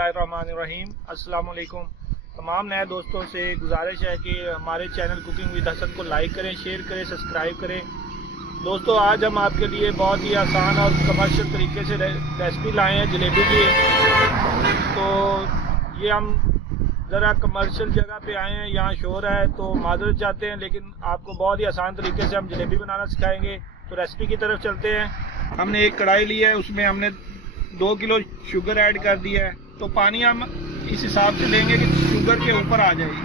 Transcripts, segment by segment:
बिस्मिल्लाहिर्रहमानिर्रहीम। अस्सलाम वालेकुम। तमाम नए दोस्तों से गुजारिश है कि हमारे चैनल कुकिंग विद हसन को लाइक करें, शेयर करें, सब्सक्राइब करें। दोस्तों, आज हम आपके लिए बहुत ही आसान और कमर्शियल तरीके से रेसिपी लाए हैं जलेबी की। तो ये हम ज़रा कमर्शियल जगह पे आए हैं, यहाँ शोर है तो माजरत चाहते हैं, लेकिन आपको बहुत ही आसान तरीके से हम जलेबी बनाना सिखाएंगे। तो रेसिपी की तरफ चलते हैं। हमने एक कढ़ाई ली है, उसमें हमने 2 किलो शुगर ऐड कर दिया है। तो पानी हम इस हिसाब से लेंगे कि शुगर के ऊपर आ जाएगी।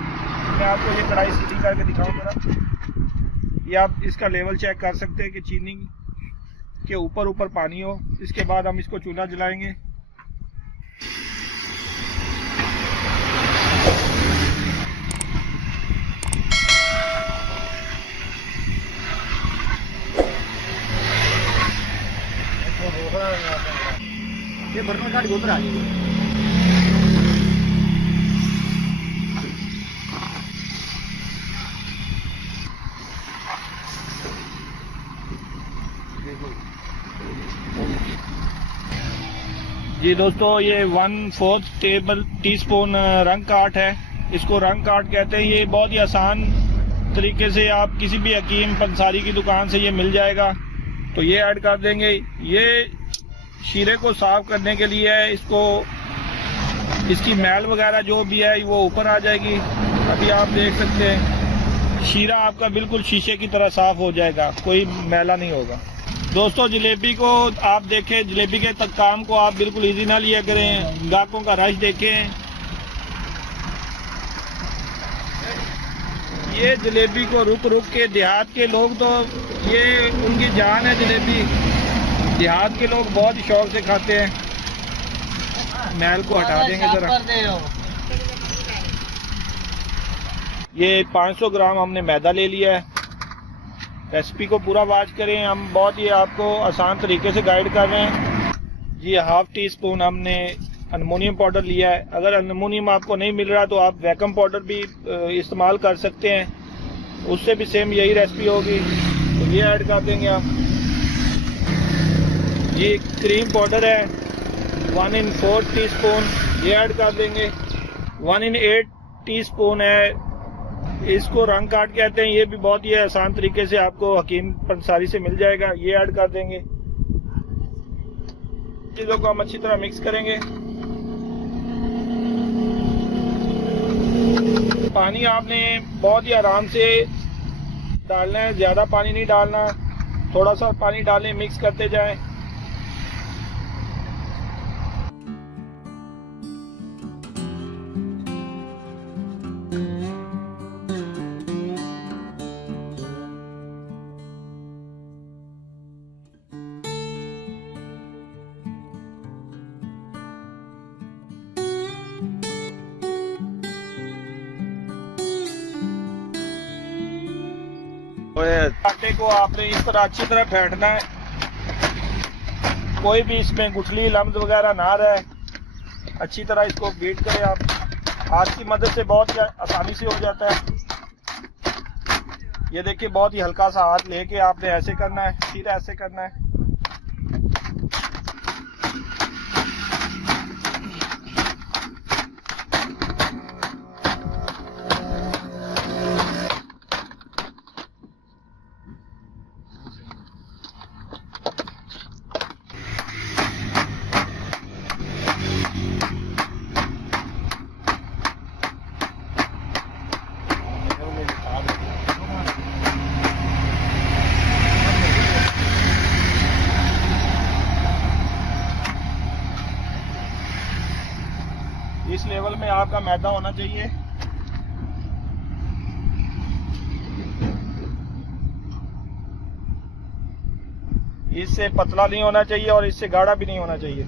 मैं आपको ये कढ़ाई सीधी करके दिखाऊँ जरा। ये आप इसका लेवल चेक कर सकते हैं कि चीनी के ऊपर पानी हो। इसके बाद हम इसको चूल्हा जलाएंगे। ये बर्तन काट ऊपर आ जाएगी। जी दोस्तों, ये 1/4 टीस्पून रंग काट है। इसको रंग काट कहते हैं। ये बहुत ही आसान तरीके से आप किसी भी हकीम पंसारी की दुकान से ये मिल जाएगा। तो ये ऐड कर देंगे। ये शीरे को साफ करने के लिए है। इसको इसकी मैल वगैरह जो भी है वो ऊपर आ जाएगी। अभी आप देख सकते हैं शीरा आपका बिल्कुल शीशे की तरह साफ हो जाएगा, कोई मैला नहीं होगा। दोस्तों, जलेबी को आप देखें, जलेबी के तक काम को आप बिल्कुल इजी ना लिया करें। गाहकों का रश देखें। ये जलेबी को रुक रुक के देहात के लोग, तो ये उनकी जान है जलेबी। देहात के लोग बहुत ही शौक से खाते हैं। मैल को हटा देंगे जरा। ये 500 ग्राम हमने मैदा ले लिया है। रेसिपी को पूरा वॉच करें, हम बहुत ही आपको आसान तरीके से गाइड कर रहे हैं। जी, 1/2 टीस्पून हमने अमोनियम पाउडर लिया है। अगर अमोनियम आपको नहीं मिल रहा तो आप वैक्यूम पाउडर भी इस्तेमाल कर सकते हैं, उससे भी सेम यही रेसिपी होगी। तो ये ऐड कर देंगे आप। ये क्रीम पाउडर है 1/4 टीस्पून, ये ऐड कर देंगे। 1/8 टीस्पून है, इसको रंग काट कहते हैं। ये भी बहुत ही आसान तरीके से आपको हकीम पंसारी से मिल जाएगा। ये ऐड कर देंगे। चीज़ों को हम अच्छी तरह मिक्स करेंगे। पानी आपने बहुत ही आराम से डालना है, ज़्यादा पानी नहीं डालना। थोड़ा सा पानी डालें, मिक्स करते जाएं। आटे को आपने इस तरह अच्छी तरह फेंटना है, कोई भी इसमें गुठली लम्स वगैरह ना रहे। अच्छी तरह इसको बीट करें आप। हाथ की मदद से बहुत ही आसानी से हो जाता है। ये देखिए, बहुत ही हल्का सा हाथ लेके आपने ऐसे करना है, फिर ऐसे करना है। इस लेवल में आपका मैदा होना चाहिए। इससे पतला नहीं होना चाहिए और इससे गाढ़ा भी नहीं होना चाहिए।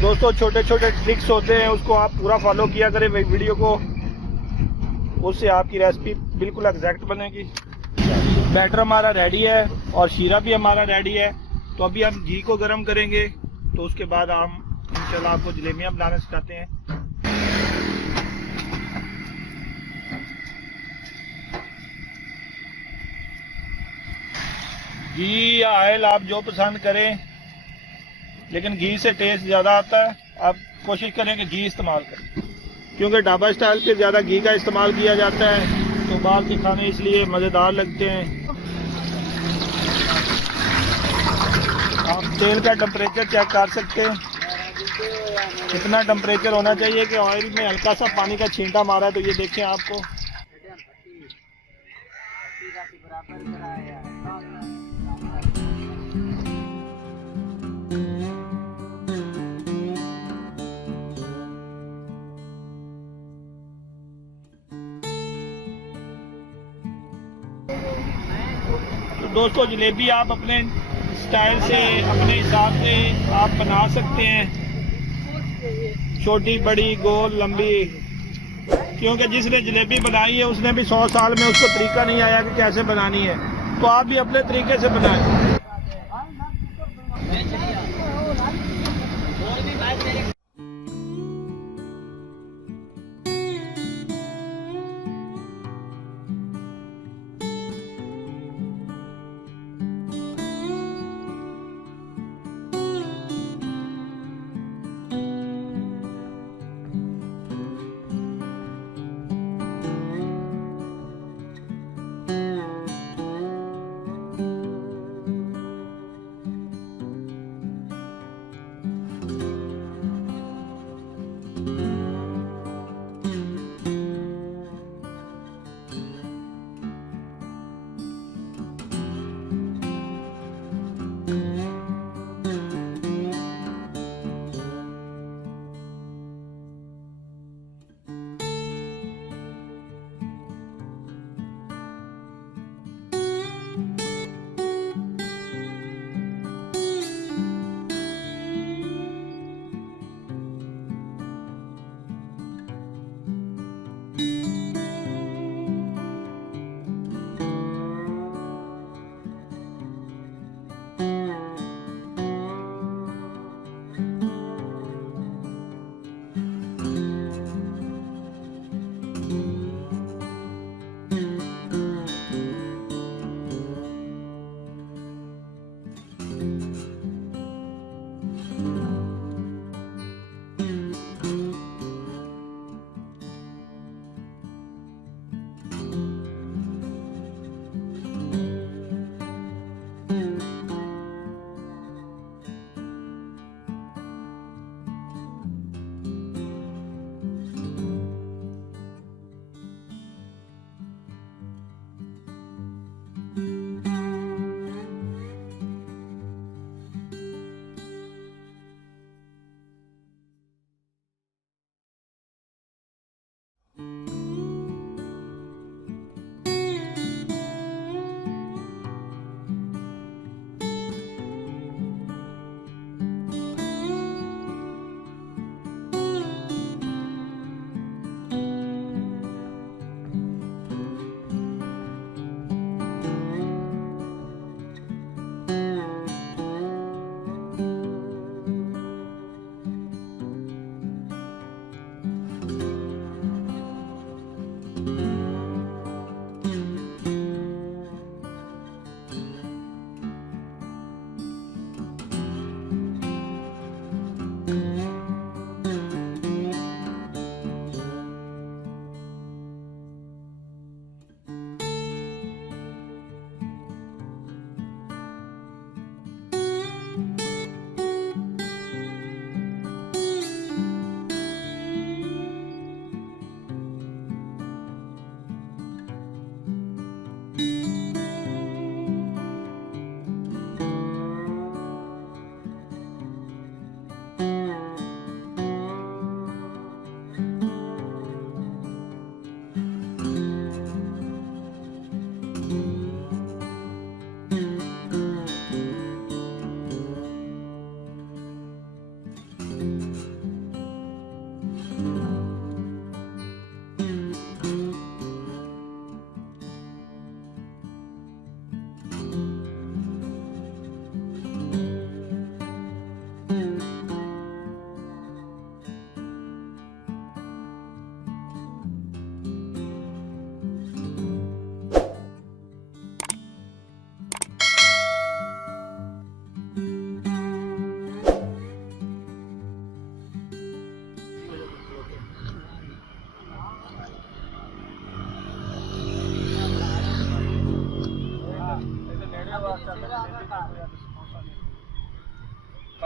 दोस्तों, छोटे छोटे ट्रिक्स होते हैं, उसको आप पूरा फॉलो किया करें वीडियो को, उससे आपकी रेसिपी बिल्कुल एग्जैक्ट बनेगी। बैटर हमारा रेडी है और शीरा भी हमारा रेडी है। तो अभी हम घी को गर्म करेंगे, तो उसके बाद हम इंशाल्लाह आपको जलेबियां बनाना सिखाते हैं। घी या ऑयल आप जो पसंद करें। लेकिन घी से टेस्ट ज़्यादा आता है। आप कोशिश करें कि घी इस्तेमाल करें, क्योंकि ढाबा स्टाइल पे ज़्यादा घी का इस्तेमाल किया जाता है, तो बाहर के खाने इसलिए मज़ेदार लगते हैं। आप तेल का टेम्परेचर चेक कर सकते हैं, कितना टेम्परेचर होना चाहिए कि ऑयल में हल्का सा पानी का छींटा मारा है। तो ये देखें आपको तो दोस्तों जलेबी आप अपने स्टाइल से, अपने हिसाब से आप बना सकते हैं, छोटी बड़ी गोल लंबी, क्योंकि जिसने जलेबी बनाई है उसने भी 100 साल में उसको तरीका नहीं आया कि कैसे बनानी है। तो आप भी अपने तरीके से बनाएं।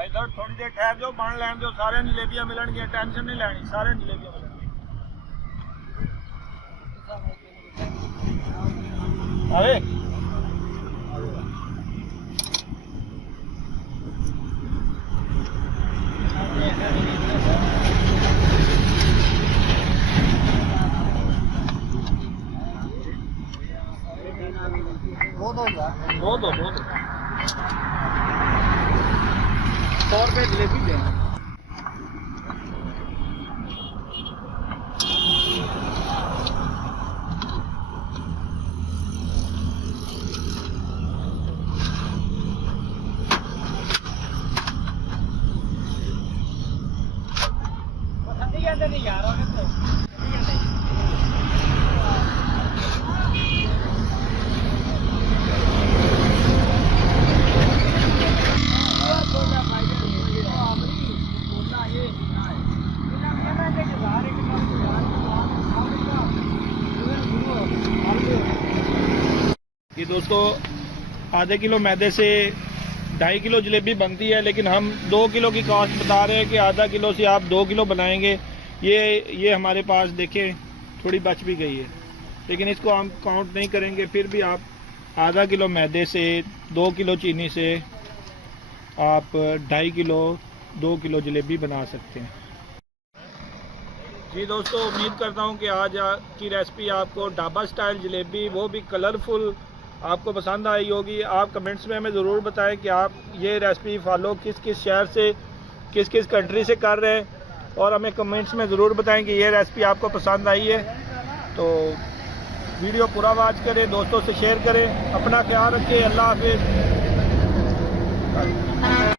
इधर थोड़ी देर ठहर जाओ, बन लैन दो, सारे जलेबियां मिलणगियां, टेंशन नहीं लैनी, सारे जलेबियां मिलणगियां। अरे बहुत हो गया। दो 100 रुपये जलेबी देना। नहीं यार ये दोस्तों आधे किलो मैदे से 2.5 किलो जलेबी बनती है, लेकिन हम 2 किलो की कॉस्ट बता रहे हैं कि आधा किलो से आप 2 किलो बनाएंगे। ये हमारे पास देखें थोड़ी बच भी गई है, लेकिन इसको हम काउंट नहीं करेंगे। फिर भी आप आधा किलो मैदे से 2 किलो चीनी से आप 2.5 किलो 2 किलो जलेबी बना सकते हैं। जी दोस्तों, उम्मीद करता हूँ कि आज की रेसिपी आपको ढाबा स्टाइल जलेबी, वो भी कलरफुल, आपको पसंद आई होगी। आप कमेंट्स में हमें ज़रूर बताएं कि आप ये रेसिपी फॉलो किस किस शहर से, किस किस कंट्री से कर रहे हैं, और हमें कमेंट्स में ज़रूर बताएं कि ये रेसिपी आपको पसंद आई है। तो वीडियो पूरा वॉच करें, दोस्तों से शेयर करें, अपना ख्याल रखें। अल्लाह हाफिज़।